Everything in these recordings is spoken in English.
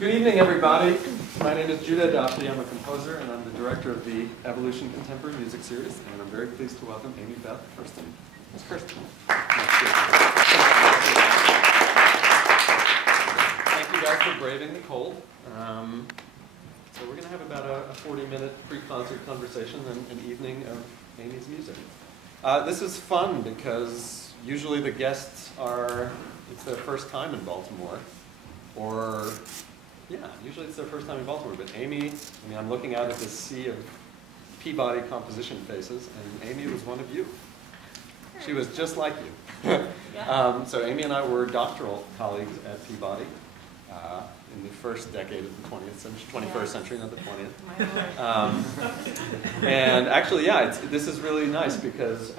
Good evening, everybody. My name is Judah Adopti. I'm a composer, and I'm the director of the Evolution Contemporary Music Series, and I'm very pleased to welcome Amy, Beth, Kirsten. Ms. Kirsten. Thank you guys for braving the cold. So we're going to have about a 40-minute pre-concert conversation and an evening of Amy's music. This is fun because usually the guests it's their first time in Baltimore, or yeah, usually it's their first time in Baltimore, but Amy, I'm looking out at this sea of Peabody composition faces, and Amy was one of you. She was just like you. So Amy and I were doctoral colleagues at Peabody in the first decade of the 20th century, 21st century, not the 20th. And actually, yeah, this is really nice because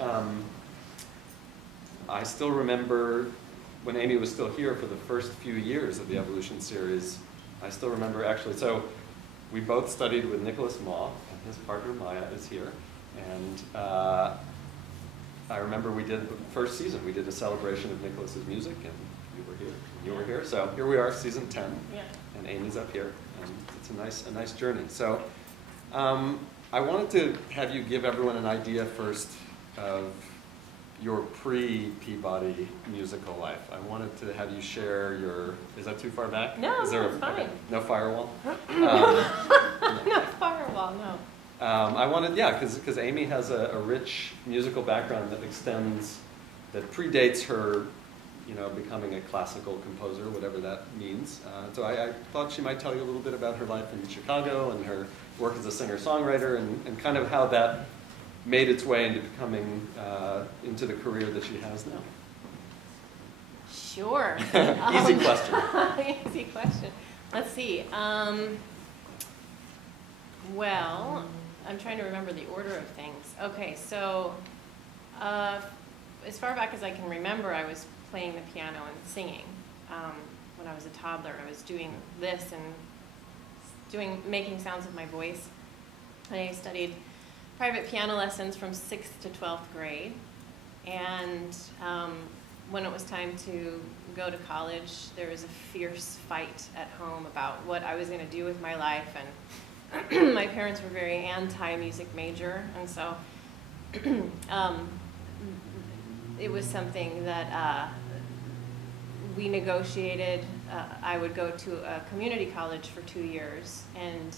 I still remember when Amy was still here for the first few years of the Evolution series. I still remember actually, so we both studied with Nicholas Maw, and his partner Maya is here. And I remember we did the first season, we did a celebration of Nicholas's music, and you were here, you were here. So here we are, season 10, and Amy's up here, and it's a nice journey. So I wanted to have you give everyone an idea first of your pre-Peabody musical life. I wanted to have you share your, is that too far back? No, is there it's fine. Okay, no firewall? No firewall, no. I wanted, yeah, because Amy has a rich musical background that extends, that predates her, becoming a classical composer, whatever that means. So I thought she might tell you a little bit about her life in Chicago and her work as a singer-songwriter and kind of how that made its way into becoming, into the career that she has now. Sure. Easy question. Easy question. Let's see. Well, I'm trying to remember the order of things. Okay, so as far back as I can remember, I was playing the piano and singing. When I was a toddler, I was doing this and making sounds with my voice. I studied private piano lessons from 6th to 12th grade. And when it was time to go to college, there was a fierce fight at home about what I was going to do with my life. And my parents were very anti-music major. And so it was something that we negotiated. I would go to a community college for 2 years and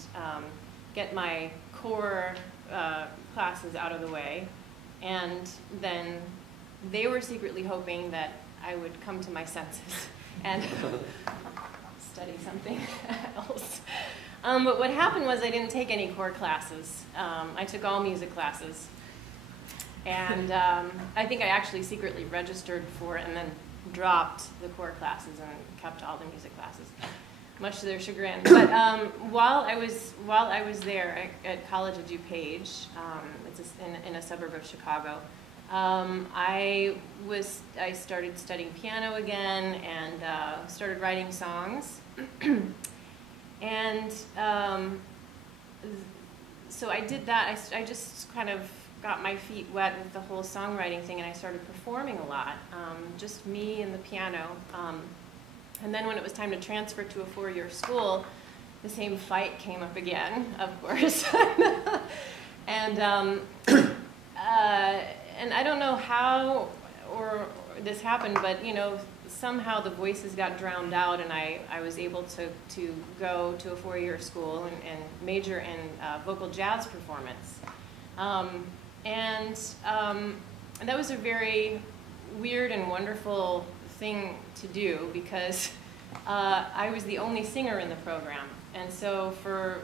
get my core classes out of the way, and then they were secretly hoping that I would come to my senses and study something else. But what happened was I didn't take any core classes. I took all music classes, and I think I actually secretly registered for it and then dropped the core classes and kept all the music classes, much to their chagrin. But while I was there at College of DuPage, it's in a suburb of Chicago, I started studying piano again and started writing songs. And so I did that. I just kind of got my feet wet with the whole songwriting thing, and I started performing a lot, just me and the piano. And then when it was time to transfer to a 4-year school, the same fight came up again, of course. And I don't know how or this happened, but somehow the voices got drowned out, and I was able to go to a 4-year school and major in vocal jazz performance. And that was a very weird and wonderful thing to do because I was the only singer in the program. And so for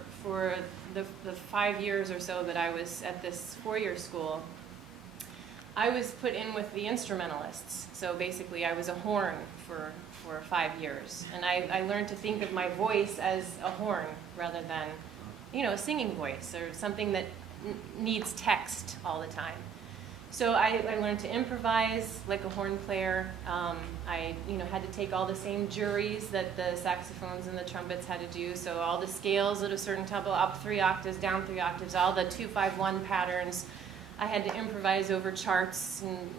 the 5 years or so that I was at this 4-year school, I was put in with the instrumentalists. So basically I was a horn for 5 years. And I learned to think of my voice as a horn rather than, a singing voice or something that needs text all the time. So I learned to improvise like a horn player. I had to take all the same juries that the saxophones and the trumpets had to do. So all the scales at a certain tempo, up 3 octaves, down 3 octaves, all the 2-5-1 patterns. I had to improvise over charts and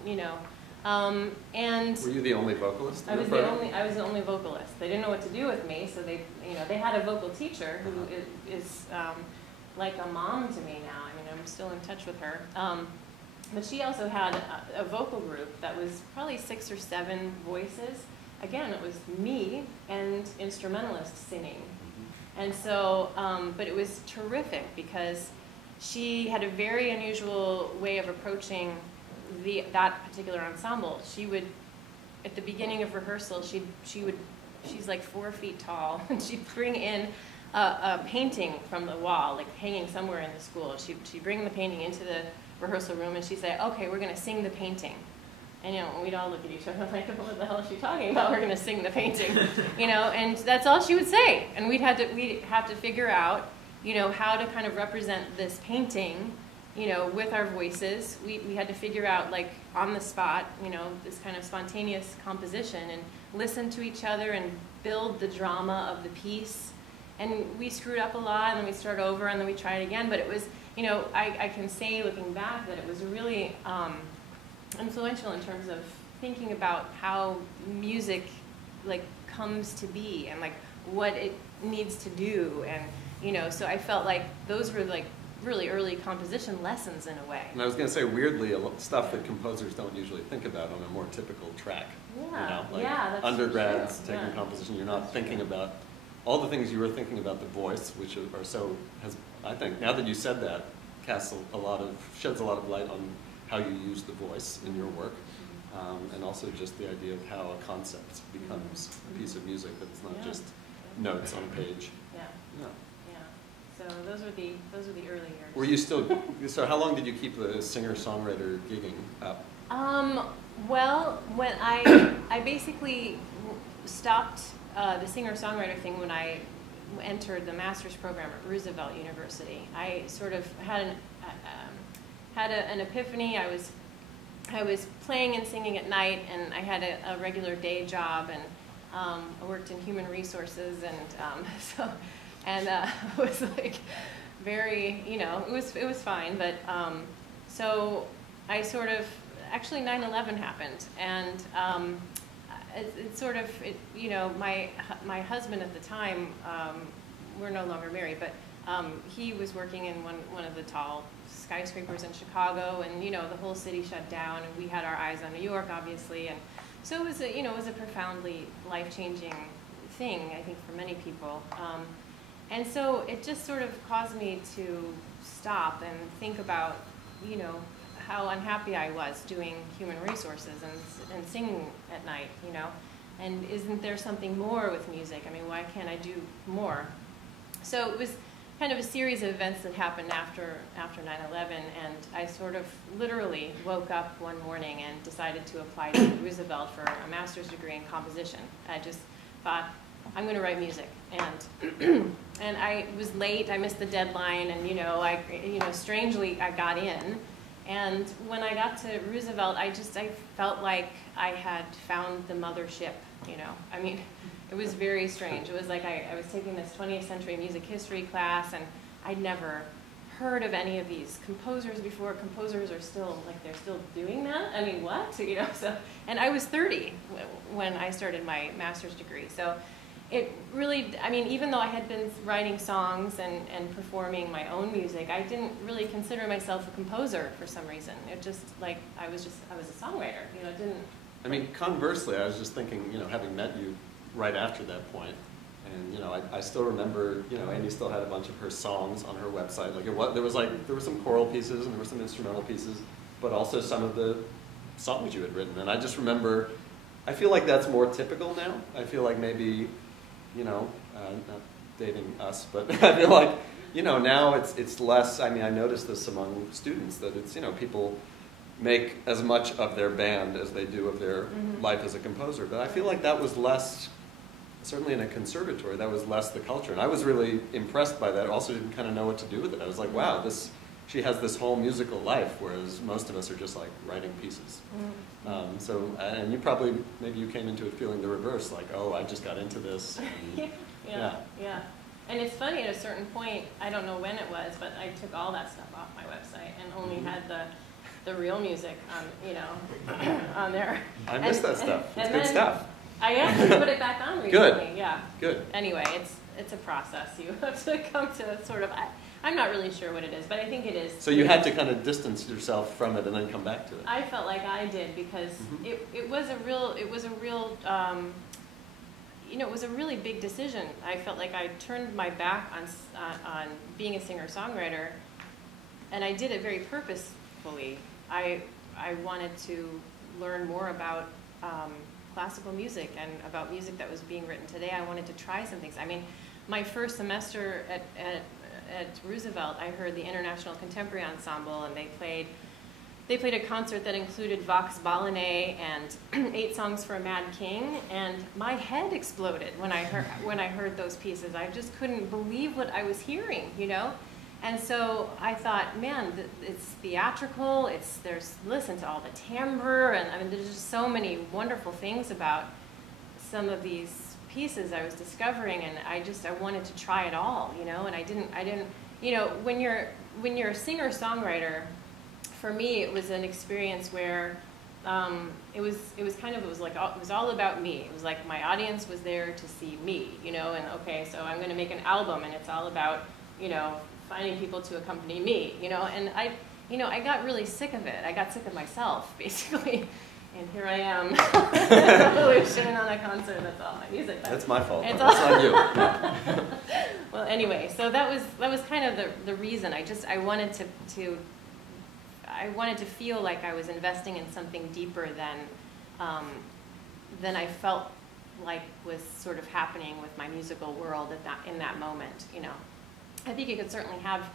And were you the only vocalist? I was the only vocalist. They didn't know what to do with me, so they had a vocal teacher who is like a mom to me now. I mean, I'm still in touch with her. But she also had a vocal group that was probably 6 or 7 voices. Again, it was me and instrumentalists singing. And so, but it was terrific because she had a very unusual way of approaching that particular ensemble. She would, at the beginning of rehearsal, she's like 4 feet tall, and she'd bring in a painting from the wall, like hanging somewhere in the school. She'd bring the painting into the rehearsal room, and she'd say, "Okay, we're going to sing the painting." And we'd all look at each other like, "What the hell is she talking about? We're going to sing the painting," and that's all she would say. And we'd have to figure out, how to kind of represent this painting, with our voices. We had to figure out, like, on the spot, this kind of spontaneous composition, and listen to each other and build the drama of the piece. And we screwed up a lot, and then we start over, and then we try it again. But it was, I can say, looking back, that it was really influential in terms of thinking about how music, like, comes to be, and, like, what it needs to do. And, so I felt like those were, like, really early composition lessons in a way. And I was going to say, weirdly, stuff that composers don't usually think about on a more typical track. Yeah, like that's undergrads true. taking composition, you're not thinking about all the things you were thinking about the voice, which are so, I think, now that you said that, sheds a lot of light on how you use the voice in your work, and also just the idea of how a concept becomes a piece of music, that it's not just notes on a page. Yeah. So those were the early years. Were you still? So how long did you keep the singer-songwriter gigging up? Well, when I basically stopped the singer-songwriter thing when I entered the master's program at Roosevelt University. I sort of had an epiphany. I was playing and singing at night, and I had a regular day job, and I worked in human resources, and it was like very, it was fine. But so I sort of, actually 9/11 happened, and my husband at the time, we're no longer married, but he was working in one of the tall skyscrapers in Chicago, and the whole city shut down, and we had our eyes on New York, obviously, and so it was a profoundly life-changing thing, I think, for many people, and so it just sort of caused me to stop and think about how unhappy I was doing human resources and singing at night, and isn't there something more with music? I mean, why can't I do more? So it was kind of a series of events that happened after 9/11, and I sort of literally woke up one morning and decided to apply to Roosevelt for a master's degree in composition. I just thought, I'm going to write music, and and I was late. I missed the deadline, and strangely I got in. And when I got to Roosevelt, I felt like I had found the mothership, I mean, it was very strange. It was like I was taking this 20th century music history class, and I'd never heard of any of these composers before. Composers are still, like, they're still doing that? I mean, what? So, and I was 30 when I started my master's degree. So it really, I mean, even though I had been writing songs and performing my own music, I didn't really consider myself a composer for some reason. It just, like, I was a songwriter, it didn't. I mean, conversely, I was just thinking, having met you right after that point, and, I still remember, Amy still had a bunch of her songs on her website. Like, there were some choral pieces and there were some instrumental pieces, but also some of the songs you had written. And I just remember, I feel like that's more typical now. I feel like maybe, not dating us, but I feel like, now it's less. I mean, I noticed this among students, that it's, people make as much of their band as they do of their life as a composer. But I feel like that was less, certainly in a conservatory, that was less the culture. And I was really impressed by that. I also didn't kind of know what to do with it. I was like, wow, she has this whole musical life, whereas most of us are just, like, writing pieces. And you probably, maybe you came into it feeling the reverse, like, oh, I just got into this. And, yeah. And it's funny, at a certain point, I don't know when it was, but I took all that stuff off my website and only had the real music on there. I miss that stuff. It's good stuff. I actually put it back on recently. Good. Yeah. Good. Anyway, it's a process. You have to come to sort of. I'm not really sure what it is, but I think it is. So you had to kind of distance yourself from it and then come back to it. I felt like I did because it was a real it was a really big decision. I felt like I turned my back on being a singer-songwriter, and I did it very purposefully. I wanted to learn more about classical music and about music that was being written today. I wanted to try some things. I mean, my first semester at Roosevelt, I heard the International Contemporary Ensemble, and they played a concert that included Vox Balané and 8 Songs for a Mad King, and my head exploded when I heard those pieces. I just couldn't believe what I was hearing, you know? And so I thought, man, it's theatrical, listen to all the timbre, and I mean, there's just so many wonderful things about some of these pieces I was discovering, and I wanted to try it all, you know, and I didn't, you know, when you're a singer-songwriter, for me, it was an experience where it was all about me. It was like my audience was there to see me, you know, and okay, so I'm going to make an album, and it's all about, you know, finding people to accompany me, you know, and I got really sick of it. I got sick of myself, basically, and here I am, evolution on a concert. That's all my music. That's my fault. That's on you. Well, anyway, so that was kind of the reason. I wanted to feel like I was investing in something deeper than I felt like was sort of happening with my musical world in that moment, you know. I think you could certainly have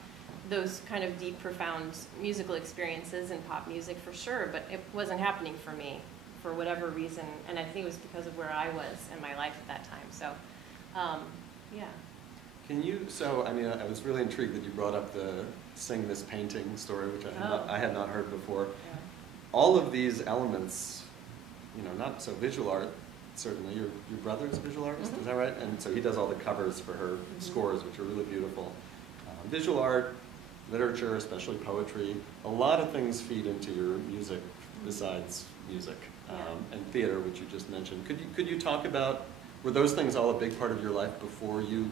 those kind of deep, profound musical experiences in pop music for sure, but it wasn't happening for me for whatever reason, and I think it was because of where I was in my life at that time. So, yeah. I mean, I was really intrigued that you brought up the Sing This Painting story, which I had not heard before. Yeah. All of these elements, you know, not so visual art, certainly. Your brother's a visual artist, is that right? And so he does all the covers for her scores, which are really beautiful. Visual art, literature, especially poetry, a lot of things feed into your music besides music, and theater, which you just mentioned. Could you talk about, were those things all a big part of your life before you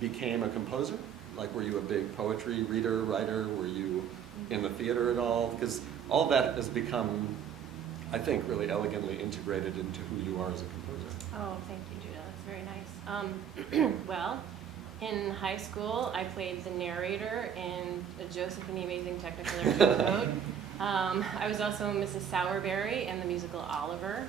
became a composer? Like, were you a big poetry reader, writer? Were you in the theater at all? Because all that has become, I think, really elegantly integrated into who you are as a composer. Oh, thank you, Judah. That's very nice. Well, in high school, I played the narrator in Joseph and the Amazing Technicolor Dreamcoat. I was also Mrs. Sowerberry in the musical Oliver.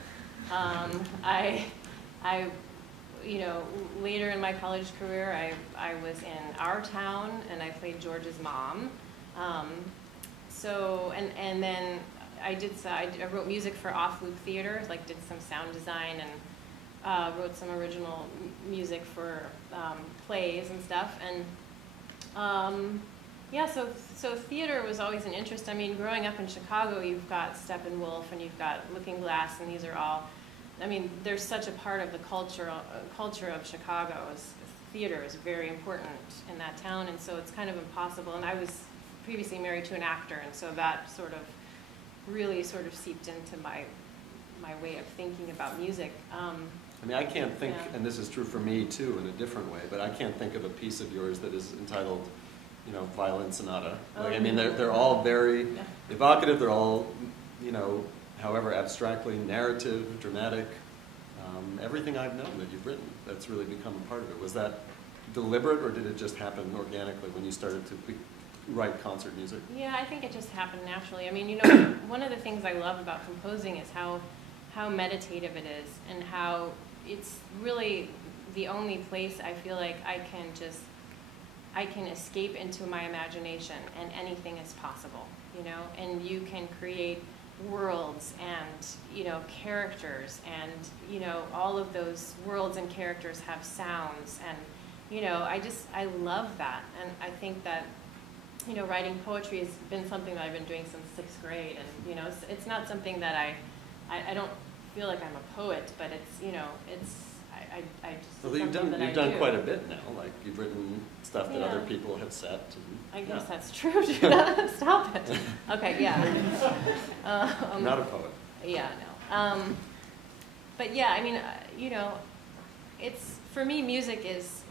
You know, later in my college career, I was in Our Town, and I played George's mom. And then I wrote music for Off-Loop Theater, like did some sound design and wrote some original music for plays and stuff. And yeah, so theater was always an interest. I mean, growing up in Chicago, you've got Steppenwolf and you've got Looking Glass, and these are all, I mean, there's such a part of the culture of Chicago. Theater is very important in that town, and so it's kind of impossible. And I was previously married to an actor, and so that sort of really sort of seeped into my way of thinking about music. I mean, I can't think, and this is true for me too in a different way, but I can't think of a piece of yours that is entitled, you know, Violin Sonata. Like, I mean, they're all very evocative. They're all, you know, however abstractly narrative, dramatic. Everything I've known that you've written, that's really become a part of it. Was that deliberate, or did it just happen organically when you started to write concert music? Yeah, I think it just happened naturally. I mean, you know, one of the things I love about composing is how meditative it is, and how it's really the only place I feel like I can escape into my imagination, and anything is possible, you know, and you can create worlds and, you know, characters, and, you know, all of those worlds and characters have sounds, and, you know, I love that. And I think that, you know, writing poetry has been something that I've been doing since 6th grade, and, you know, it's not something that I don't feel like I'm a poet, but it's, you know, I just. Well, you've done quite a bit now. Like you've written stuff that other people have set. I guess that's true. Stop it. Okay, yeah. Not a poet. Yeah, no. But yeah, I mean, you know, it's for me, music is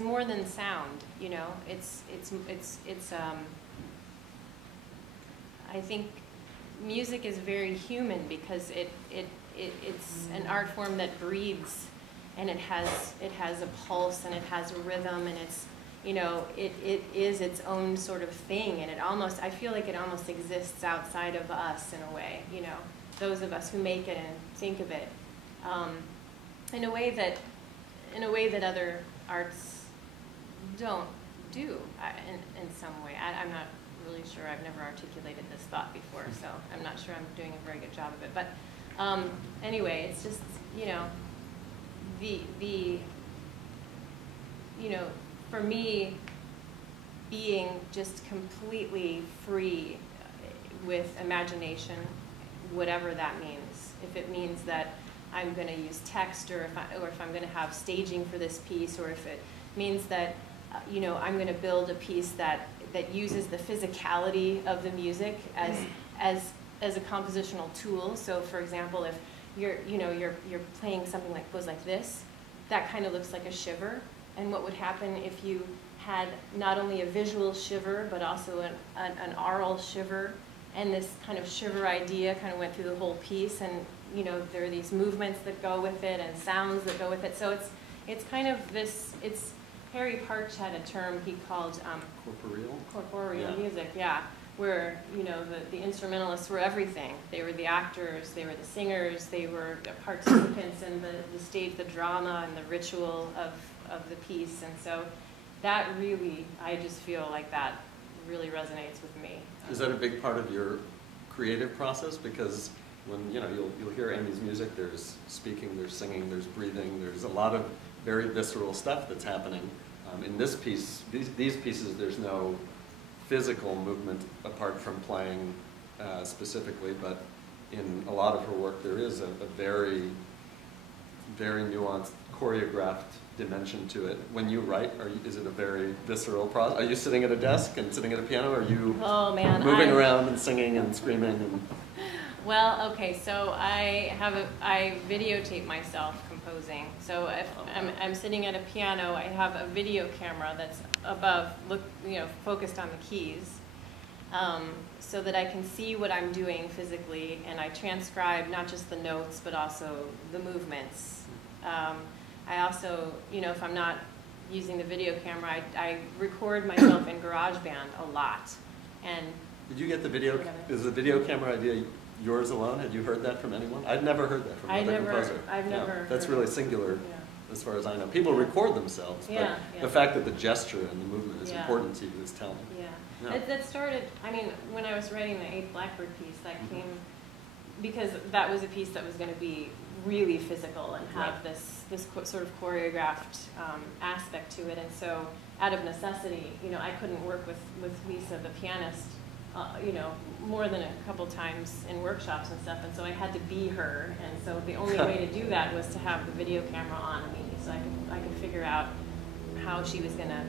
more than sound. You know, it's I think music is very human because it's an art form that breathes, and it has a pulse and it has a rhythm, and it's, you know, it is its own sort of thing, and I feel like it almost exists outside of us in a way, you know, those of us who make it and think of it, in a way that other arts don't do, in some way. I'm not really sure. I've never articulated this thought before, so I'm not sure I'm doing a very good job of it. But anyway, it's just, you know, you know, for me, being just completely free with imagination, whatever that means. If it means that I'm going to use text, or if I'm going to have staging for this piece, or if it means that you know, I'm going to build a piece that uses the physicality of the music as a compositional tool. So, for example, if you're playing something that goes like this, that kind of looks like a shiver. And what would happen if you had not only a visual shiver, but also an aural shiver, and this kind of shiver idea kind of went through the whole piece, and you know, there are these movements that go with it and sounds that go with it. So it's kind of this, Harry Parch had a term he called corporeal music, yeah, where, you know, the instrumentalists were everything. They were the actors, they were the singers, they were the participants in the stage, the drama and the ritual of the piece. And so that really, I just feel like that really resonates with me. Is that a big part of your creative process? Because when, you know, you'll hear Amy's music, there's speaking, there's singing, there's breathing, there's a lot of very visceral stuff that's happening. In this piece, these pieces, there's no physical movement apart from playing specifically, but in a lot of her work there is a very, very nuanced, choreographed dimension to it. When you write, is it a very visceral process? Are you sitting at a desk and sitting at a piano, or are you moving around and singing and screaming? And... Well, okay, so I videotape myself composing. So if I'm sitting at a piano, I have a video camera that's above, focused on the keys, so that I can see what I'm doing physically, and I transcribe not just the notes, but also the movements. I also, if I'm not using the video camera, I record myself in GarageBand a lot. And did you get the video? Is the video camera idea yours alone? Had you heard that from anyone? I'd never heard that from another composer. I've never. That's really singular, as far as I know. People record themselves, but the fact that the gesture and the movement is important to you is telling. Yeah. That started, when I was writing the 8th Blackbird piece, that came because that was a piece that was going to be really physical and have this sort of choreographed aspect to it. And so out of necessity, I couldn't work with Lisa, the pianist, more than a couple times in workshops and stuff, and so I had to be her, and so the only way to do that was to have the video camera on me, so I could figure out how she was going to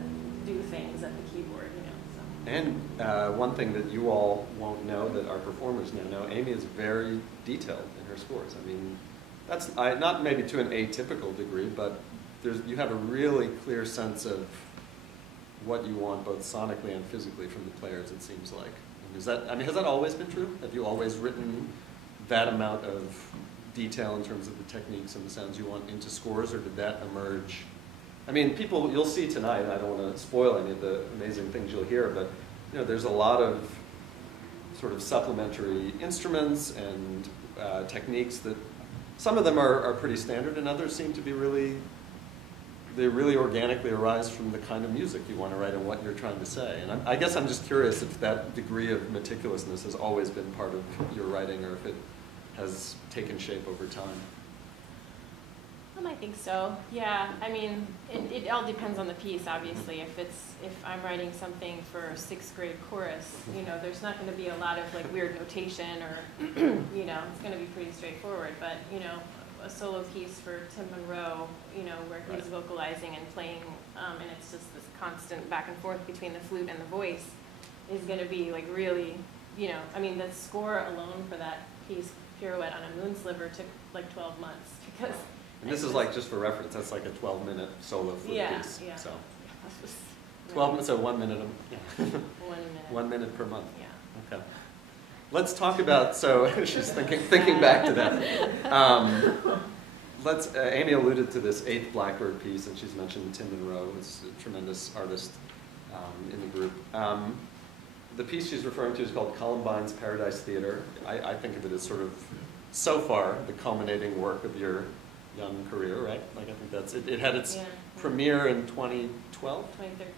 do things at the keyboard, so. And one thing that you all won't know that our performers now know, Amy is very detailed in her scores. That's not maybe to an atypical degree, but you have a really clear sense of what you want both sonically and physically from the players, it seems like. Has that always been true? Have you always written that amount of detail in terms of the techniques and the sounds you want into scores, or did that emerge? People, you'll see tonight, I don't want to spoil any of the amazing things you'll hear, but there's a lot of sort of supplementary instruments and techniques that some of them are pretty standard, and others seem to be they really organically arise from the kind of music you want to write and what you're trying to say. And I guess I'm just curious if that degree of meticulousness has always been part of your writing, or if it has taken shape over time. I think so. Yeah. It all depends on the piece, obviously. If I'm writing something for 6th grade chorus, there's not going to be a lot of weird notation, or it's going to be pretty straightforward. But a solo piece for Tim Monroe, you know, where he's vocalizing and playing, and it's just this constant back and forth between the flute and the voice, is going to be like really, you know, I mean, the score alone for that piece, Pirouette on a Moon Sliver, took like 12 months because. And this is like, just for reference, that's like a 12-minute solo flute piece. Yeah. So. Yeah, 12 minutes, so 1 minute. Yeah. 1 minute. 1 minute per month. Yeah. Okay. Let's talk about, so she's thinking back to that. Amy alluded to this 8th Blackbird piece, and she's mentioned Tim Monroe, who's a tremendous artist in the group. The piece she's referring to is called Columbine's Paradise Theater. I think of it as sort of, so far, the culminating work of your young career, right? Like, I think that's, it had its premiere in 2012?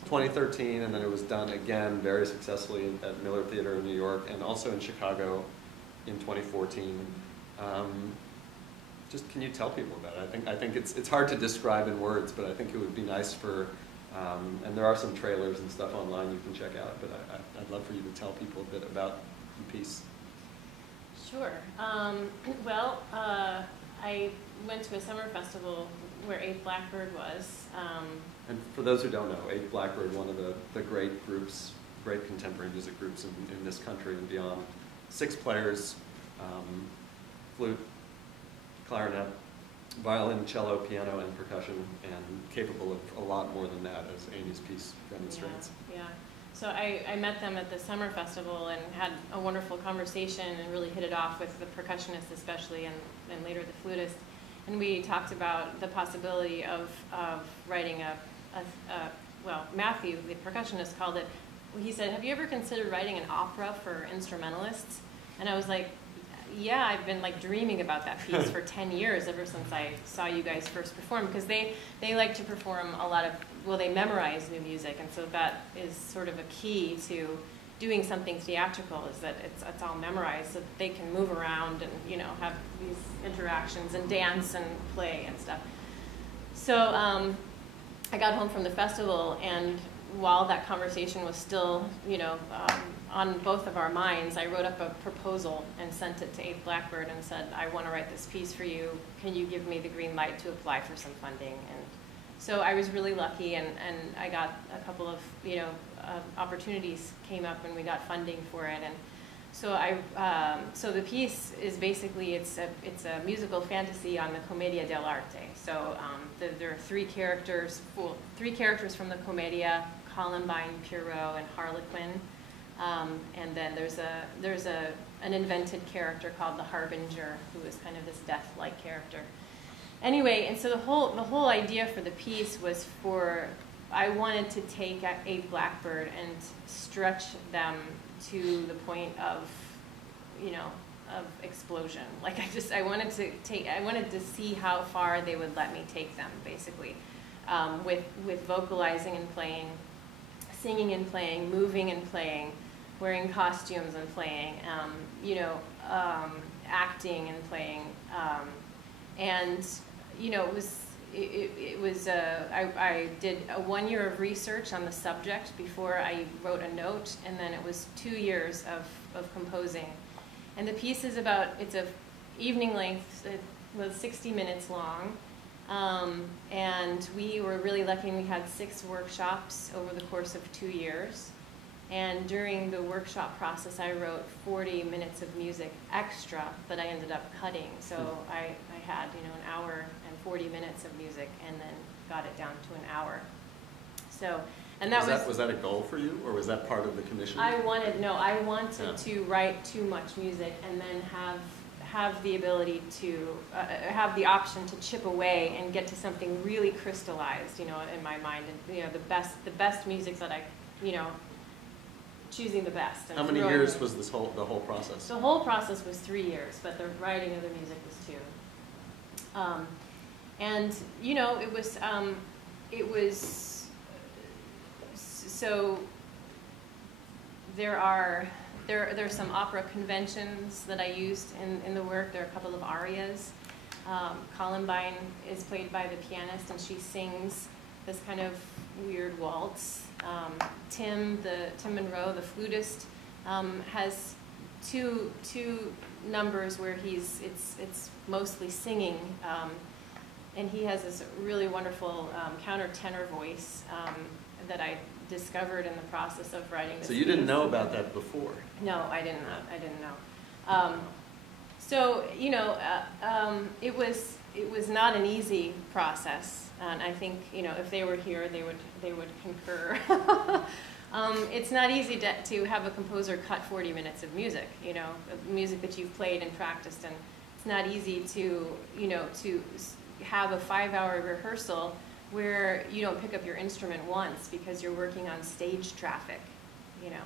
2013, and then it was done again very successfully at Miller Theater in New York, and also in Chicago in 2014. Just, can you tell people about it? I think it's hard to describe in words, but I think it would be nice for, and there are some trailers and stuff online you can check out, but I'd love for you to tell people a bit about the piece. Sure. I went to a summer festival where 8th Blackbird was. And for those who don't know, 8th Blackbird, one of the great groups, great contemporary music groups in this country and beyond. 6 players, flute, clarinet, violin, cello, piano, and percussion, and capable of a lot more than that, as Amy's piece demonstrates. Yeah. So I met them at the summer festival and had a wonderful conversation and really hit it off with the percussionist especially, and later the flutist. And we talked about the possibility of writing well, Matthew, the percussionist, called it, he said, have you ever considered writing an opera for instrumentalists? And I was like, yeah, I've been like dreaming about that piece for 10 years, ever since I saw you guys first perform, because they like to perform a lot of, well, they memorize new music, and so that is sort of a key to doing something theatrical, is that it's all memorized so that they can move around and, you know, have these interactions and dance and play and stuff. So I got home from the festival, and while that conversation was still, you know, on both of our minds, I wrote up a proposal and sent it to 8th Blackbird and said, I want to write this piece for you. Can you give me the green light to apply for some funding? And so I was really lucky, and I got a couple of, you know, opportunities came up, and we got funding for it. And so so the piece is basically, it's a musical fantasy on the Commedia dell'arte. So there are 3 characters, 3 characters from the Commedia: Columbine, Pierrot, and Harlequin. And then there's an invented character called the Harbinger, who is kind of this death-like character. Anyway, and so the whole idea for the piece was I wanted to take 8th Blackbird and stretch them to the point of, you know, of explosion. Like I wanted to see how far they would let me take them, basically, with vocalizing and playing, singing and playing, moving and playing, wearing costumes and playing, you know, acting and playing, and you know, I did a 1 year of research on the subject before I wrote a note, and then it was 2 years of composing. And the piece is it's a evening length. It was 60 minutes long, and we were really lucky. We had 6 workshops over the course of 2 years. And during the workshop process, I wrote 40 minutes of music extra that I ended up cutting. So I had, you know, an hour and 40 minutes of music, and then got it down to an hour. So, and that was that a goal for you, or was that part of the commission? I wanted to write too much music, and then have the ability to have the option to chip away and get to something really crystallized, you know, in my mind, and, you know, the best music that I, you know, choosing the best. How many years was the whole process? The whole process was 3 years, but the writing of the music was 2. And you know, it was so there's some opera conventions that I used in the work. There are a couple of arias. Columbine is played by the pianist, and she sings this kind of weird waltz. Tim Monroe, the flutist, has two numbers where it's mostly singing, and he has this really wonderful countertenor voice that I discovered in the process of writing this. So you didn't know about that before? No, I didn't know. So you know, it was not an easy process, and I think, you know, if they were here, they would concur. It's not easy to have a composer cut 40 minutes of music, you know, music that you've played and practiced, and it's not easy to, you know, to have a 5-hour rehearsal where you don't pick up your instrument once because you're working on stage traffic, you know.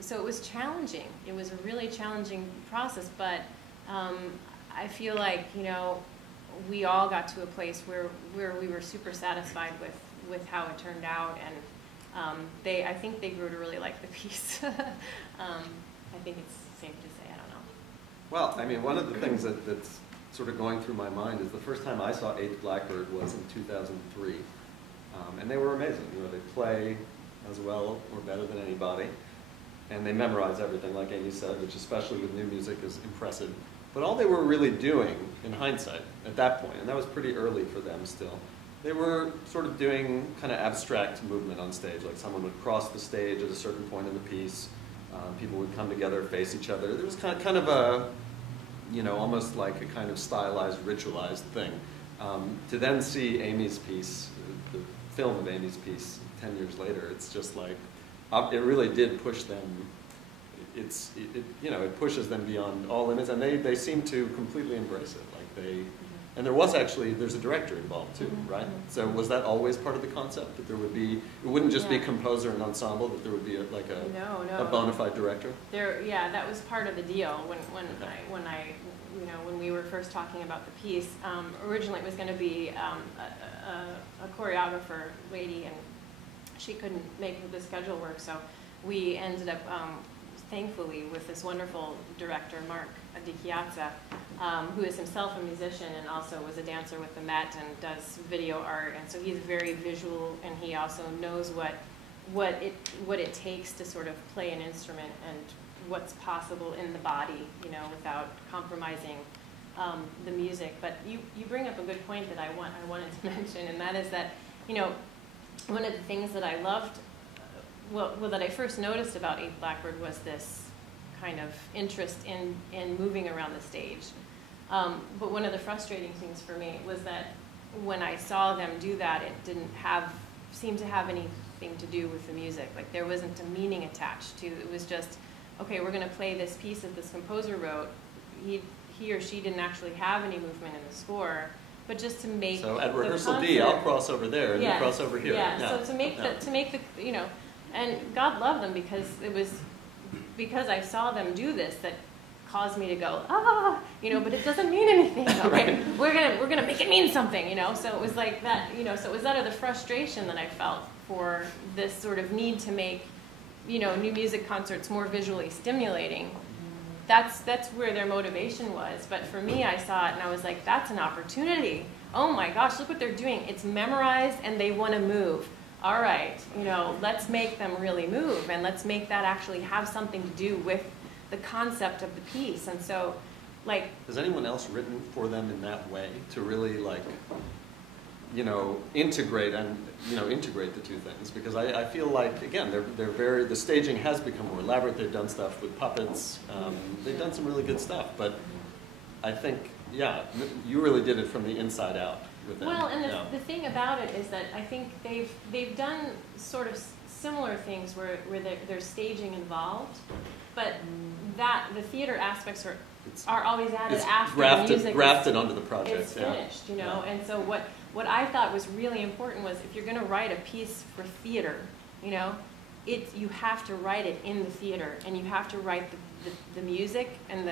So it was challenging. It was a really challenging process, but I feel like, you know, we all got to a place where we were super satisfied with how it turned out, and I think they grew to really like the piece. I think it's safe to say, I don't know. Well, I mean, one of the things that's sort of going through my mind is the first time I saw Eighth Blackbird was in 2003, and they were amazing. You know, they play as well or better than anybody, and they memorize everything, like Amy said, which especially with new music is impressive. But all they were really doing, in hindsight, at that point, and that was pretty early for them still, they were sort of doing kind of abstract movement on stage, like someone would cross the stage at a certain point in the piece, people would come together, face each other. There was kind of a, you know, almost like a kind of stylized, ritualized thing. To then see Amy's piece, the film of Amy's piece 10 years later, it's just like, it really did push them. You know, it pushes them beyond all limits, and they seem to completely embrace it. Like and there's a director involved too, right? So was that always part of the concept, that there would be, it wouldn't just be composer and ensemble, that there would be a bona fide director? Yeah, that was part of the deal when we were first talking about the piece. Originally it was going to be a choreographer lady, and she couldn't make the schedule work, so we ended up thankfully with this wonderful director, Mark DiChiazza, who is himself a musician and also was a dancer with the Met and does video art, and so he's very visual, and he also knows what it takes to sort of play an instrument and what's possible in the body, you know, without compromising the music. But you bring up a good point that I wanted to mention, and that is that, you know, one of the things that I loved, well, that I first noticed about Eighth Blackbird was this kind of interest in moving around the stage. But one of the frustrating things for me was that when I saw them do that, it didn't seem to have anything to do with the music. Like, there wasn't a meaning attached to it. It was just, okay, we're going to play this piece that this composer wrote. He or she didn't actually have any movement in the score, but just to make so at rehearsal D, I'll cross over there and you cross over here. Yeah. So to make the you know, and God loved them, because it was because I saw them do this that caused me to go, you know, but it doesn't mean anything. Okay, right. we're gonna make it mean something, you know. So it was like that, you know. So it was out of the frustration that I felt for this sort of need to make, you know, new music concerts more visually stimulating. That's where their motivation was. But for me, I saw it and I was like, that's an opportunity. Oh my gosh, look what they're doing. It's memorized and they want to move. All right, you know, let's make them really move, and let's make that actually have something to do with the concept of the piece. And so, like, has anyone else written for them in that way to really, like, you know, integrate the two things? Because I feel like, again, the staging has become more elaborate. They've done stuff with puppets. They've done some really good stuff, but I think, yeah, you really did it from the inside out. Well, and the thing about it is that I think they've done sort of similar things where there's staging involved, but the theater aspects are always added after the music grafted onto the project. It's finished, you know. And so what I thought was really important was, if you're going to write a piece for theater, you know, you have to write it in the theater, and you have to write the music and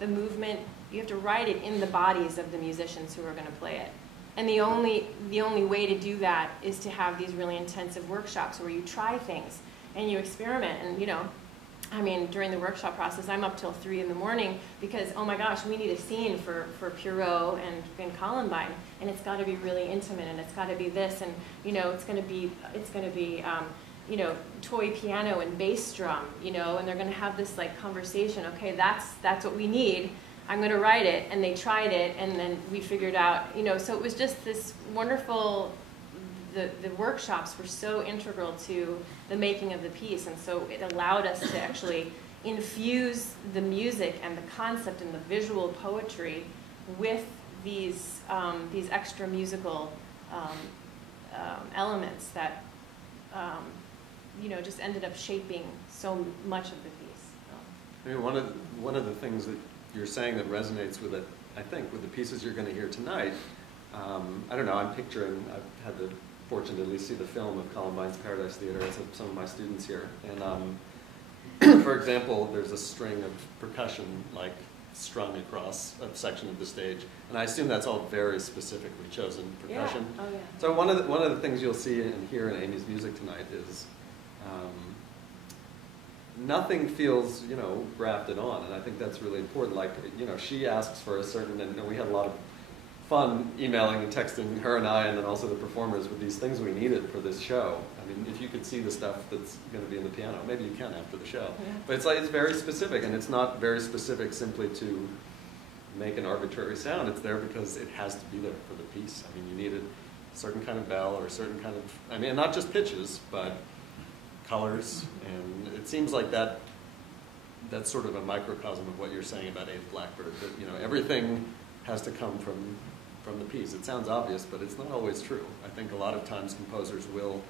the movement. You have to write it in the bodies of the musicians who are going to play it. And the only way to do that is to have these really intensive workshops where you try things and you experiment. And, you know, I mean, during the workshop process, I'm up till 3 in the morning because, oh my gosh, we need a scene for Pierrot and Columbine, and it's got to be really intimate, and it's got to be this, and, you know, it's going to be you know, toy piano and bass drum, you know, and they're going to have this like conversation. Okay, that's what we need. I'm going to write it. And they tried it, and then we figured out, you know, so it was just this wonderful, the workshops were so integral to the making of the piece, and so it allowed us to actually infuse the music and the concept and the visual poetry with these extra musical elements that you know, just ended up shaping so much of the piece. I mean, one of the things that you're saying that resonates with it, I think, with the pieces you're going to hear tonight, I don't know, I'm picturing, I've had the fortune to at least see the film of Columbine's Paradise Theater as some of my students here. And for example, there's a string of percussion like strung across a section of the stage, and I assume that's all very specifically chosen percussion. Yeah. Oh, yeah. So one of the things you'll see and hear in Amy's music tonight is nothing feels, you know, grafted on, and I think that's really important. Like, you know, she asks for a certain, and we had a lot of fun emailing and texting, her and I, and then also the performers, with these things we needed for this show. I mean, if you could see the stuff that's going to be in the piano, maybe you can after the show. Yeah. But it's like, it's very specific, and it's not very specific simply to make an arbitrary sound. It's there because it has to be there for the piece. I mean, you needed a certain kind of bell or a certain kind of, I mean, not just pitches, but colors, and it seems like that's sort of a microcosm of what you're saying about Eighth Blackbird, that, you know, everything has to come from the piece. It sounds obvious, but it's not always true. I think a lot of times composers will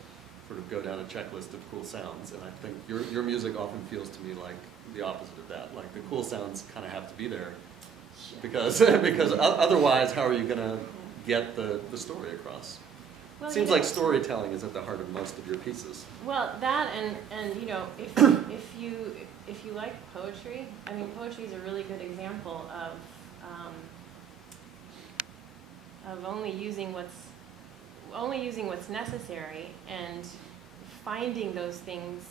sort of go down a checklist of cool sounds, and I think your music often feels to me like the opposite of that. Like, the cool sounds kind of have to be there, because otherwise, how are you going to get the story across? Well, it seems like storytelling is at the heart of most of your pieces. Well, that and you know, if you like poetry, I mean, poetry is a really good example of only using what's necessary and finding those things,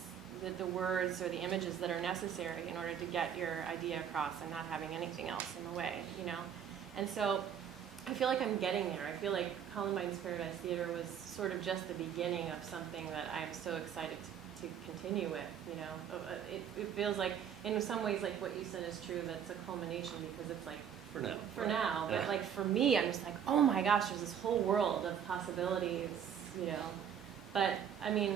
the words or the images that are necessary in order to get your idea across, and not having anything else in the way, you know. And so I feel like I'm getting there. I feel like Columbine's Paradise Theater was sort of just the beginning of something that I'm so excited to continue with, you know. It feels like, in some ways, like what you said is true, that's a culmination, because it's like, for now, yeah. But like for me, I'm just like, oh my gosh, there's this whole world of possibilities, you know. But, I mean...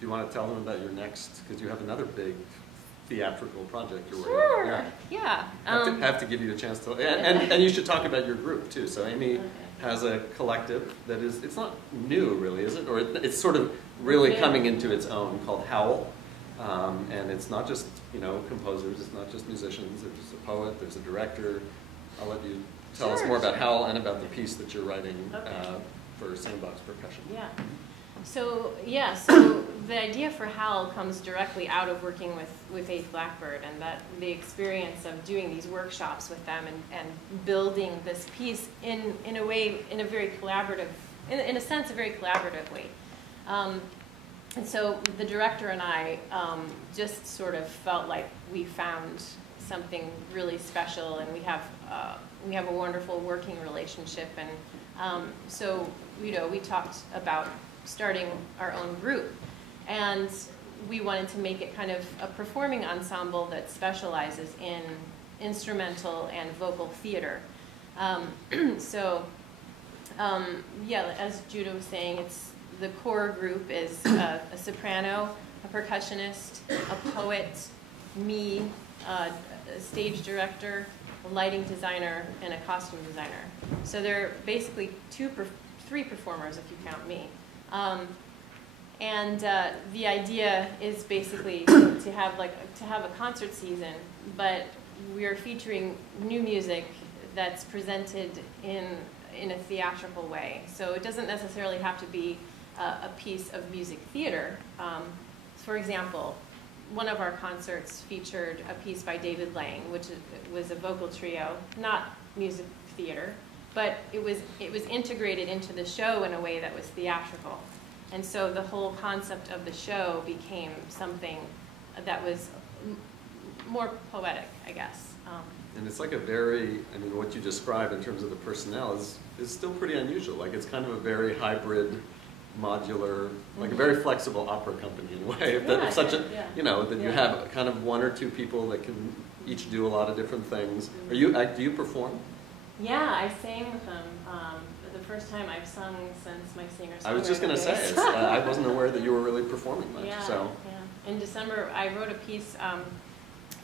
Do you want to tell them about your next, because you have another big theatrical project you're working on. Sure, yeah. Have to give you a chance to, and you should talk about your group too. So Amy has a collective that is, it's not new really, is it? Or it's sort of really coming into its own, called Howl. And it's not just, you know, composers, it's not just musicians, there's a poet, there's a director. I'll let you tell us more about Howl and about the piece that you're writing for Sandbox Percussion. Yeah. So the idea for Howl comes directly out of working with Eighth Blackbird, and that the experience of doing these workshops with them and building this piece in a way, in a very collaborative, in a sense, a very collaborative way. And so the director and I just sort of felt like we found something really special, and we have a wonderful working relationship, and so, you know, we talked about starting our own group, and we wanted to make it kind of a performing ensemble that specializes in instrumental and vocal theater. Yeah, as Judah was saying, the core group is a soprano, a percussionist, a poet, me, a stage director, a lighting designer, and a costume designer. So they're basically three performers if you count me. The idea is basically to have a concert season, but we are featuring new music that's presented in a theatrical way. So it doesn't necessarily have to be a piece of music theater. For example, one of our concerts featured a piece by David Lang, which was a vocal trio, not music theater, but it was integrated into the show in a way that was theatrical. And so the whole concept of the show became something that was more poetic, I guess. And it's like a very, I mean, what you describe in terms of the personnel is still pretty unusual. Like, it's kind of a very hybrid modular, like a very flexible opera company in a way. That it's such a, you know, that you have kind of one or two people that can each do a lot of different things. Are you, do you perform? Yeah, I sang with them. The first time I've sung since my singer-songwriter I was just going to say, I wasn't aware that you were really performing much. Yeah, so. yeah. In December, I wrote a piece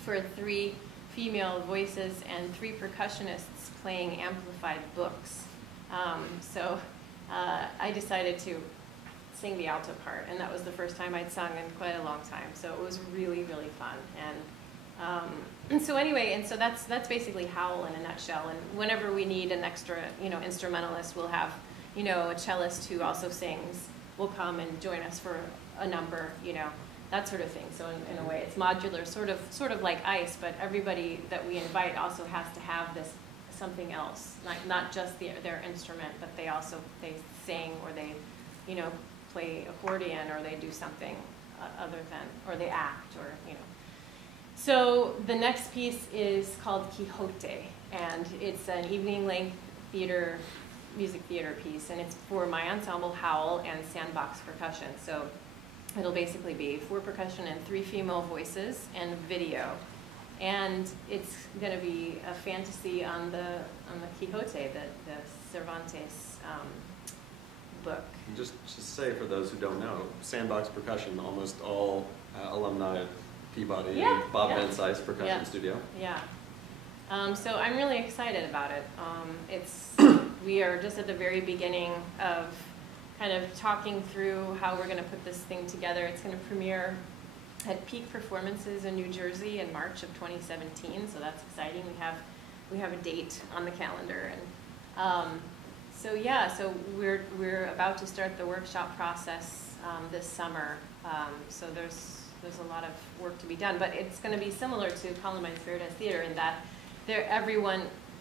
for 3 female voices and 3 percussionists playing amplified books. So I decided to sing the alto part, and that was the first time I'd sung in quite a long time. So it was really, really fun. And so anyway, and so that's basically Howl in a nutshell. And whenever we need an extra, you know, instrumentalist, we'll have, you know, a cellist who also sings will come and join us for a number, you know, that sort of thing. So in a way, it's modular, sort of like ice. But everybody that we invite also has to have this something else, not just their instrument, but they sing, or they, you know, play accordion, or they do something other than, or they act, or, you know. So the next piece is called Quixote, and it's an evening-length music theater piece, and it's for my ensemble, Howl, and sandbox percussion. So it'll basically be 4 percussion and 3 female voices and video. And it's going to be a fantasy on the Quixote, the Cervantes book. And just say, for those who don't know, sandbox percussion, almost all alumni of Peabody and Bob Van Sice Percussion Studio. Yeah. So I'm really excited about it. We are just at the very beginning of kind of talking through how we're going to put this thing together. It's going to premiere at Peak Performances in New Jersey in March of 2017, so that's exciting. We have a date on the calendar, and so we're about to start the workshop process this summer. So there's a lot of work to be done, but it's going to be similar to Columbine Spirit Theater in that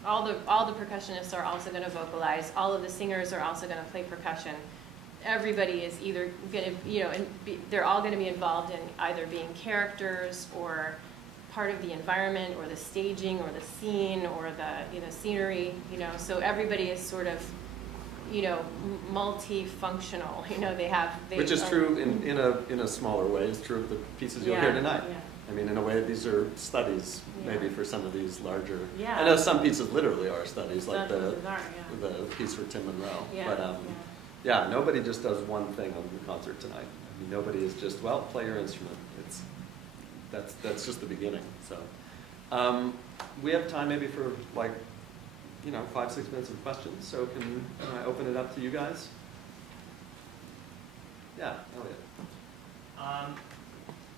all the percussionists are also going to vocalize. All of the singers are also going to play percussion. Everybody is either going to, you know, they're all going to be involved in either being characters or part of the environment or the staging or the scene or the, you know, scenery, you know. So everybody is sort of, you know, multifunctional. You know, which is true in a smaller way. It's true of the pieces you'll hear tonight. Yeah. I mean, in a way, these are studies, maybe for some of these larger. Yeah. I know some pieces literally are studies, like the piece for Tim Monroe. Yeah. But yeah, nobody just does one thing on the concert tonight. I mean, nobody is just, well, play your instrument. That's just the beginning. So we have time maybe for, like, you know, 5-6 minutes of questions. So can I open it up to you guys? Yeah, Elliot.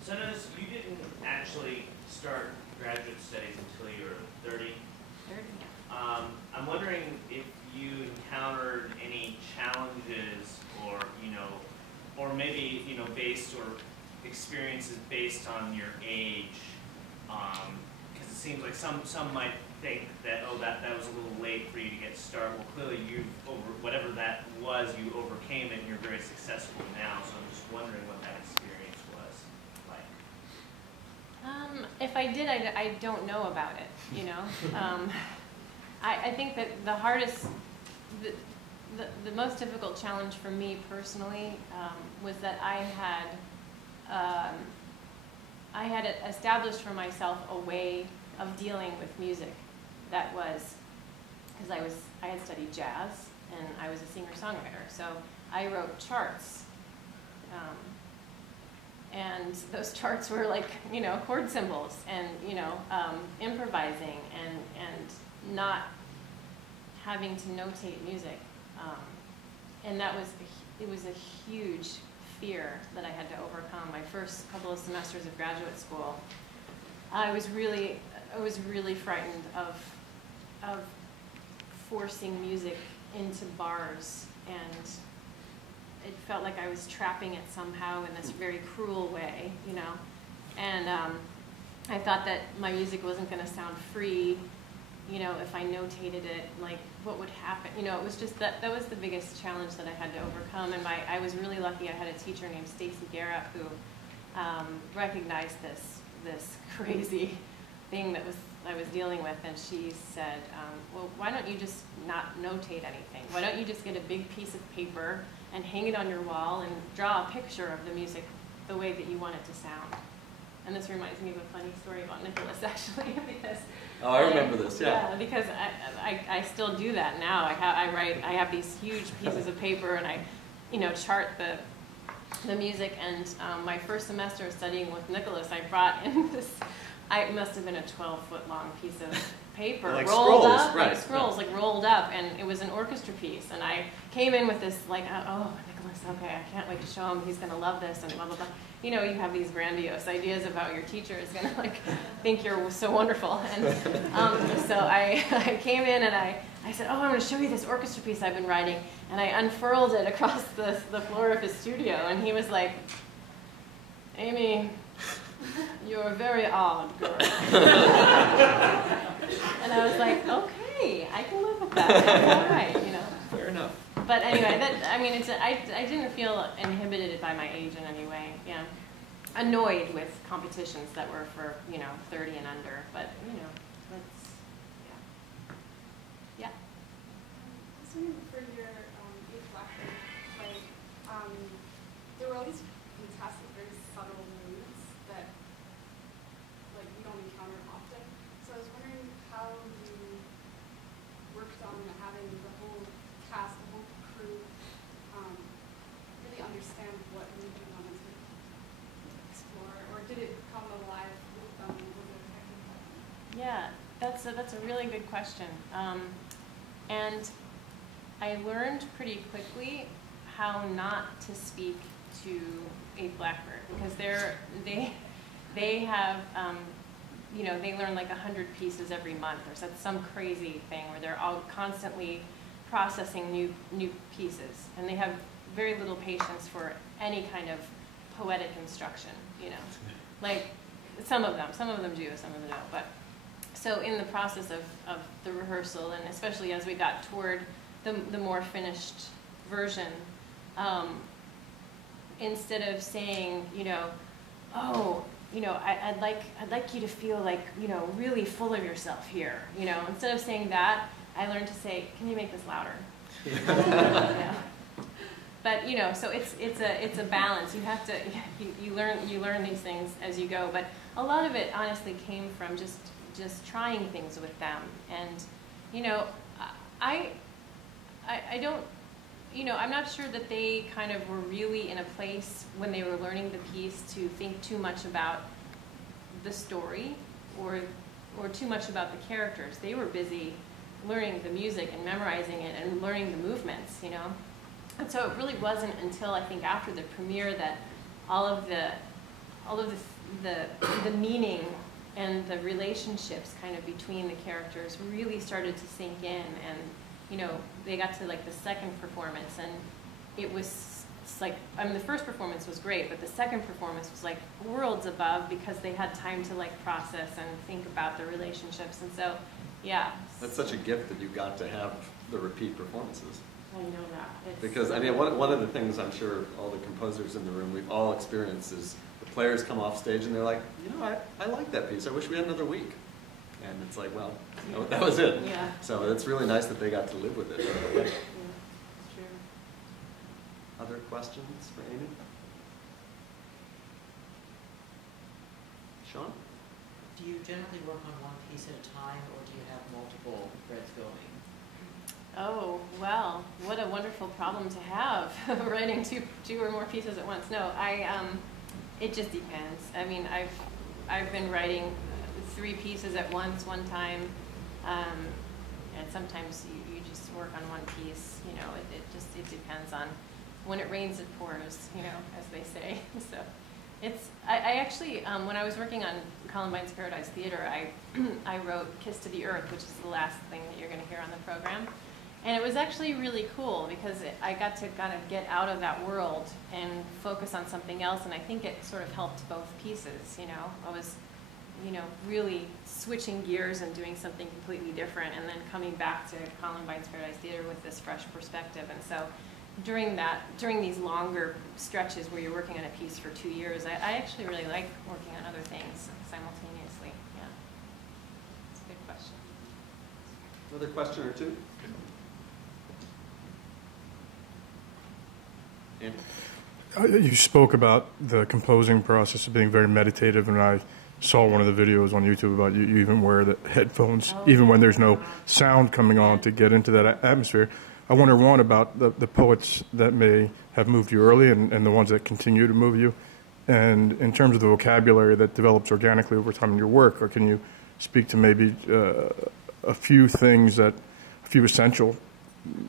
So I noticed you didn't actually start graduate studies until you were 30. 30. I'm wondering if you encountered any challenges, or, you know, or maybe, you know, based or experiences based on your age, because it seems like some might think that, oh, that was a little late for you to get started. Well, clearly whatever that was, you overcame it, and you're very successful now. So I'm just wondering what that experience was like. If I did, I don't know about it, you know. I think that the hardest, the most difficult challenge for me personally was that I had established for myself a way of dealing with music that was, because I had studied jazz and I was a singer-songwriter, so I wrote charts. And those charts were like, you know, chord symbols and, you know, improvising and not having to notate music. And it was a huge fear that I had to overcome. My first couple of semesters of graduate school, I was really frightened of forcing music into bars, and it felt like I was trapping it somehow in this very cruel way, you know. And I thought that my music wasn't going to sound free, you know, if I notated it, like what would happen? You know, it was just that was the biggest challenge that I had to overcome. And I was really lucky. I had a teacher named Stacy Garrett who recognized this crazy thing that was was dealing with, and she said, well, why don't you just not notate anything? Why don't you just get a big piece of paper and hang it on your wall and draw a picture of the music the way that you want it to sound? And this reminds me of a funny story about Nicholas, actually, because oh, I remember this. Yeah. Yeah, because I still do that now. I have these huge pieces of paper, and I, chart the music. And my first semester of studying with Nicholas, I brought in this. It must have been a 12-foot long piece of paper, like rolled scrolls, up, right, like scrolls, like rolled up, and it was an orchestra piece. And I came in with this, like, oh, Nicholas, okay, I can't wait to show him. He's gonna love this, and blah blah blah. You have these grandiose ideas of how your teacher is gonna think you're so wonderful. And so I came in and I said, oh, I'm gonna show you this orchestra piece I've been writing, and I unfurled it across the floor of his studio, and he was like, Amy, you're a very odd girl. And I was like, okay, I can live with that. That's all right, Fair enough. But anyway, I didn't feel inhibited by my age in any way. Yeah, annoyed with competitions that were for 30 and under. But that's yeah. So for your A Blackbird play, there were all these fantastic, very subtle moods that you don't encounter often. So I was wondering how you worked on having the whole cast, the whole crew, really understand what mood you wanted to explore, or did it come alive with them? Was it a technical? Yeah, that's a really good question. And I learned pretty quickly how not to speak to a Blackbird, because they have they learn like 100 pieces every month, or some crazy thing where they're all constantly processing new pieces, and they have very little patience for any kind of poetic instruction. Like some of them do, some of them don't. But so in the process of the rehearsal, and especially as we got toward the more finished version, instead of saying, oh, I'd like you to feel like, really full of yourself here, instead of saying that, I learned to say, can you make this louder? Yeah. But so it's a balance. You have to you learn these things as you go. But a lot of it honestly came from just trying things with them. And I don't. I'm not sure that they kind of were really in a place when they were learning the piece to think too much about the story or too much about the characters. They were busy learning the music and memorizing it and learning the movements, And so it really wasn't until I think after the premiere that all of the meaning and the relationships kind of between the characters really started to sink in, and they got to the second performance, and it was the first performance was great, but the second performance was worlds above, because they had time to process and think about the relationships. And so yeah, that's such a gift that you got to have the repeat performances. I know that. Because one of the things I'm sure all the composers in the room we've all experienced is the players come off stage and they're like, I like that piece, I wish we had another week. And it's like, well, that was it. Yeah. So it's really nice that they got to live with it. Yeah, it's true. Other questions for Amy? Sean? Do you generally work on one piece at a time, or do you have multiple threads going? Oh, well, what a wonderful problem to have, writing two or more pieces at once. No, it just depends. I mean, I've been writing 3 pieces at once one time, and sometimes you just work on one piece. It depends on when it rains it pours, as they say. So I actually when I was working on Columbine's Paradise Theater, I wrote Kiss to the Earth, which is the last thing that you're going to hear on the program. And it was actually really cool because I got to kind of get out of that world and focus on something else, and I think it sort of helped both pieces. I was, really switching gears and doing something completely different, and then coming back to Columbine's Paradise Theater with this fresh perspective. And so during these longer stretches where you're working on a piece for 2 years, I actually really like working on other things simultaneously. Yeah. Another question or two? Andy? You spoke about the composing process of being very meditative, and I saw one of the videos on YouTube about you even wear the headphones, even when there's no sound coming on, to get into that atmosphere. I wonder, one, about the poets that may have moved you early and the ones that continue to move you, and in terms of the vocabulary that develops organically over time in your work, or can you speak to maybe a few things a few essential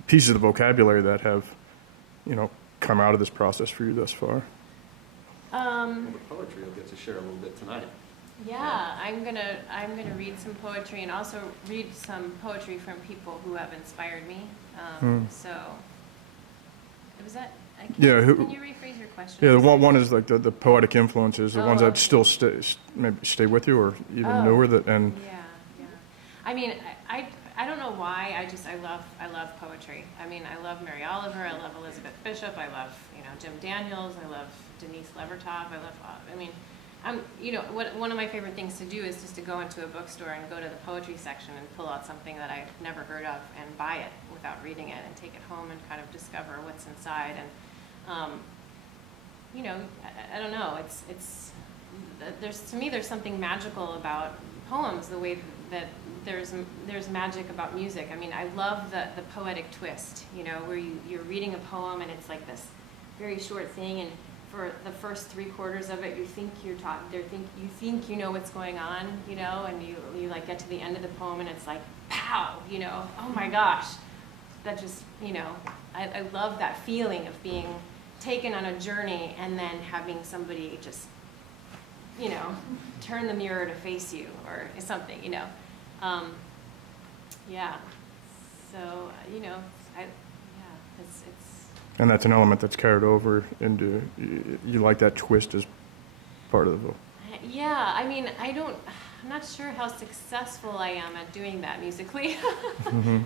pieces of vocabulary that have, come out of this process for you thus far? Well, the poetry you'll get to share a little bit tonight. Yeah, I'm gonna read some poetry and also read some poetry from people who have inspired me. So, was that? Can you rephrase your question? Yeah, one is like the poetic influences, the ones that still stay with you, or even newer. Yeah. I mean, I don't know why. I love poetry. I mean, I love Mary Oliver. I love Elizabeth Bishop. I love Jim Daniels. I love Denise Levertov. One of my favorite things to do is just to go into a bookstore and go to the poetry section and pull out something that I've never heard of and buy it without reading it and take it home and kind of discover what's inside. And I don't know. To me there's something magical about poems, the way that there's magic about music. I mean, I love the poetic twist, where you're reading a poem and it's like this very short thing, and for the first 3/4 of it, you think you think you know what's going on, and you like get to the end of the poem and it's like, pow, oh my gosh, that just, I love that feeling of being taken on a journey and then having somebody just, turn the mirror to face you or something, yeah. So, it's. And that's an element that's carried over into, you like that twist as part of the book. Yeah, I mean, I'm not sure how successful I am at doing that musically,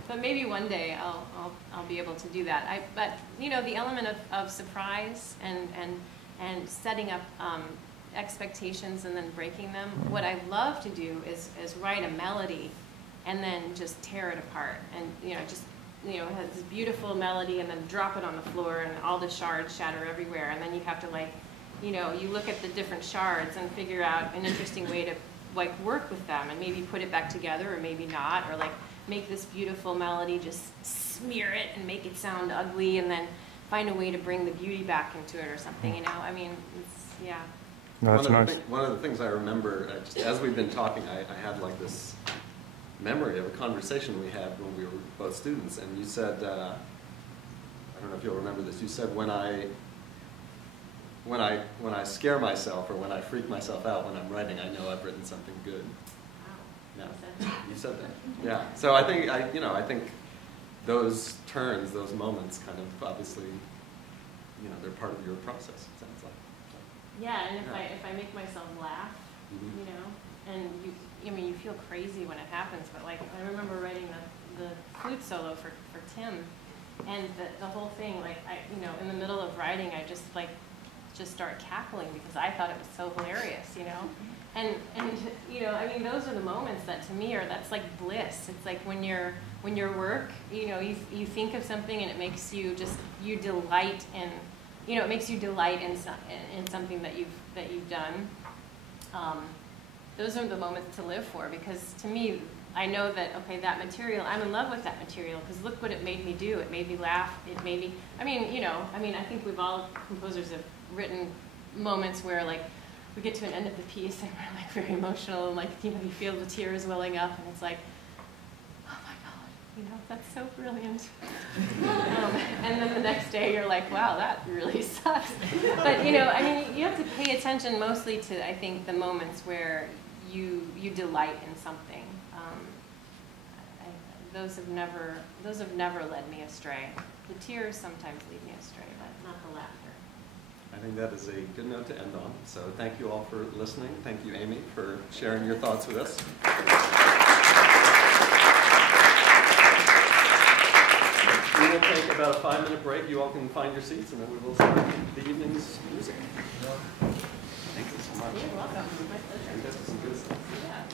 but maybe one day I'll be able to do that. But the element of surprise and setting up expectations and then breaking them. What I love to do is write a melody and then just tear it apart and has this beautiful melody and then drop it on the floor and all the shards shatter everywhere, and then you have to you look at the different shards and figure out an interesting way to work with them and maybe put it back together or maybe not, or make this beautiful melody, just smear it and make it sound ugly and then find a way to bring the beauty back into it or something, I mean, yeah. No, that's nice. One of the things I remember, just as we've been talking, I had this memory of a conversation we had when we were both students, and you said, I don't know if you'll remember this, you said when I scare myself or when I freak myself out when I'm writing, I know I've written something good. Wow. Yeah, you said that. Yeah. So I think I think those turns, those moments, kind of obviously, they're part of your process. It sounds like. Yeah, and if I make myself laugh, and you feel crazy when it happens, but I remember writing the flute solo for Tim, and the whole thing, in the middle of writing, I just start cackling because I thought it was so hilarious, and I mean, those are the moments that to me that's like bliss. It's like when your work, you think of something and it makes you delight in, it makes you delight in something that you've done. Those are the moments to live for, because to me, I know that, okay, that material, I'm in love with that material because look what it made me do. It made me laugh. It made me, I think we've all, composers have written moments where we get to an end of the piece and we're very emotional and you feel the tears welling up and it's like, oh my God, that's so brilliant. And then the next day you're like, wow, that really sucks. But, you have to pay attention mostly to, I think, the moments where you delight in something. Those have never led me astray. The tears sometimes lead me astray, but not the laughter. I think that is a good note to end on. So thank you all for listening. Thank you, Amy, for sharing your thoughts with us. We will take about a 5-minute break. You all can find your seats, and then we will start the evening's music. Thank you so much. You're welcome. My pleasure. You guys did some good stuff. Yeah.